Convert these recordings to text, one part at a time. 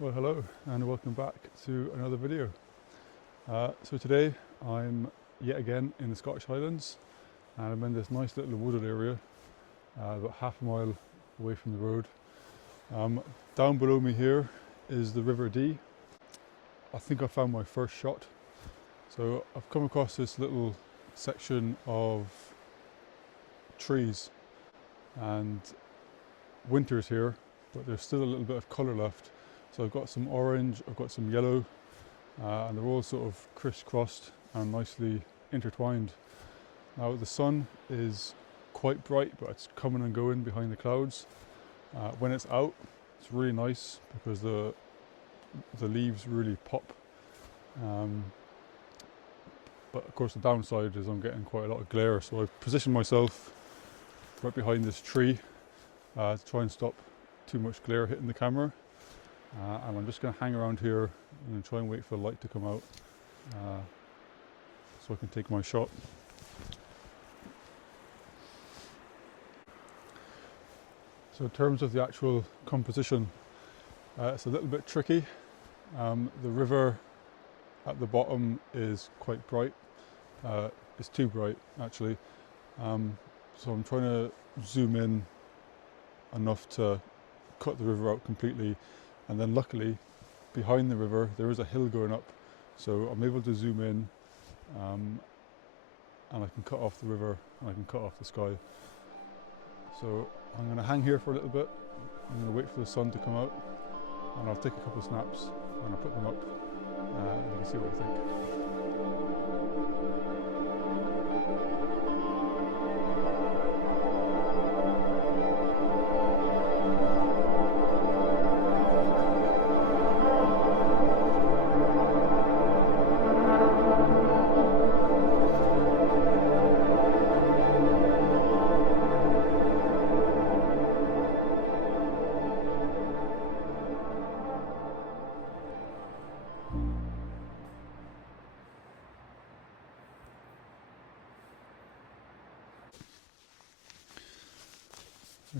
Well, hello and welcome back to another video. So today I'm yet again in the Scottish Highlands and I'm in this nice little wooded area about half a mile away from the road. Down below me here is the River Dee. I think I found my first shot. So I've come across this little section of trees and winter's here, but there's still a little bit of colour left. So I've got some orange, I've got some yellow, and they're all sort of crisscrossed and nicely intertwined. Now the sun is quite bright, but it's coming and going behind the clouds. When it's out, it's really nice because the leaves really pop. But of course the downside is I'm getting quite a lot of glare, so I've positioned myself right behind this tree to try and stop too much glare hitting the camera. And I'm just going to hang around here and try and wait for the light to come out so I can take my shot. So in terms of the actual composition, it's a little bit tricky. The river at the bottom is quite bright. It's too bright actually. So I'm trying to zoom in enough to cut the river out completely. And then luckily, behind the river, there is a hill going up, so I'm able to zoom in and I can cut off the river and I can cut off the sky. So I'm going to hang here for a little bit, I'm going to wait for the sun to come out, and I'll take a couple of snaps and I'll put them up and you can see what I think.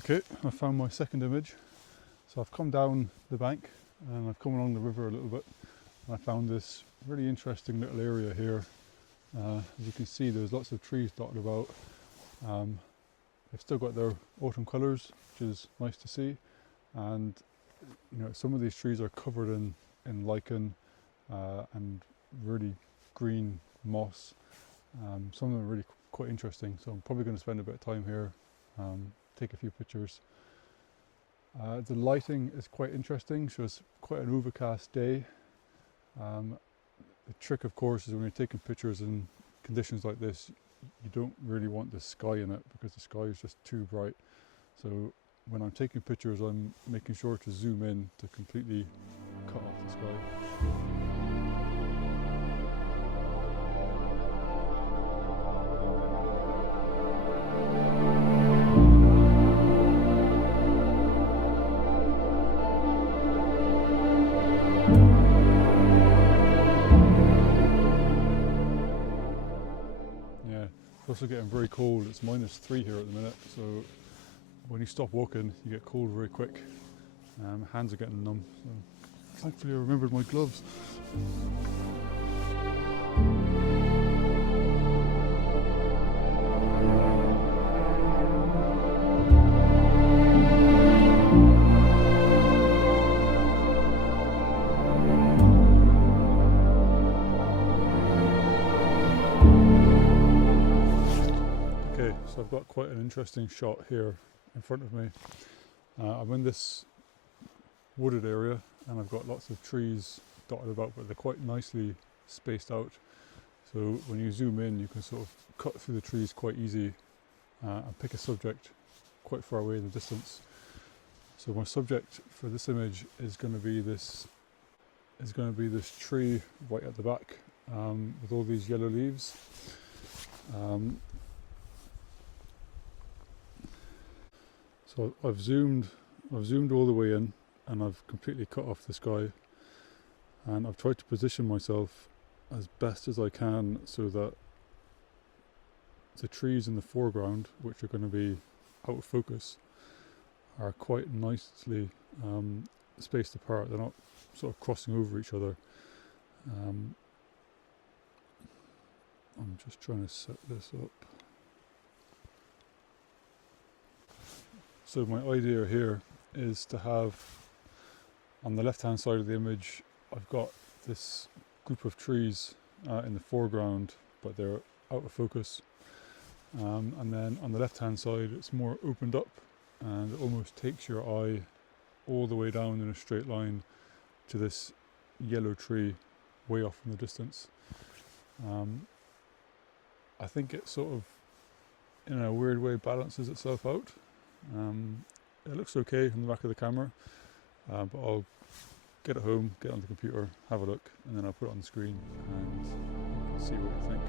Okay, I found my second image. So I've come down the bank and I've come along the river a little bit, and I found this really interesting little area here. As you can see, there's lots of trees dotted about. They've still got their autumn colours, which is nice to see, and you know, some of these trees are covered in lichen and really green moss. Some of them are really quite interesting, so I'm probably going to spend a bit of time here, take a few pictures. The lighting is quite interesting, so it's quite an overcast day. The trick of course is when you're taking pictures in conditions like this, you don't really want the sky in it because the sky is just too bright. So when I'm taking pictures, I'm making sure to zoom in to completely cut off the sky. It's also getting very cold. It's -3 here at the minute, so when you stop walking you get cold very quick. Hands are getting numb, so thankfully I remembered my gloves. So I've got quite an interesting shot here in front of me. I'm in this wooded area and I've got lots of trees dotted about, but they're quite nicely spaced out. So when you zoom in, you can sort of cut through the trees quite easy and pick a subject quite far away in the distance. So my subject for this image is going to be this tree right at the back with all these yellow leaves. So I've zoomed all the way in and I've completely cut off the sky, and I've tried to position myself as best as I can so that the trees in the foreground, which are going to be out of focus, are quite nicely spaced apart. They're not sort of crossing over each other. I'm just trying to set this up. So my idea here is to have, on the left hand side of the image, I've got this group of trees in the foreground, but they're out of focus. And then on the left hand side it's more opened up, and it almost takes your eye all the way down in a straight line to this yellow tree way off in the distance. I think it sort of, in a weird way, balances itself out. It looks okay from the back of the camera, but I'll get it home, get it on the computer, have a look, and then I'll put it on the screen and see what you think.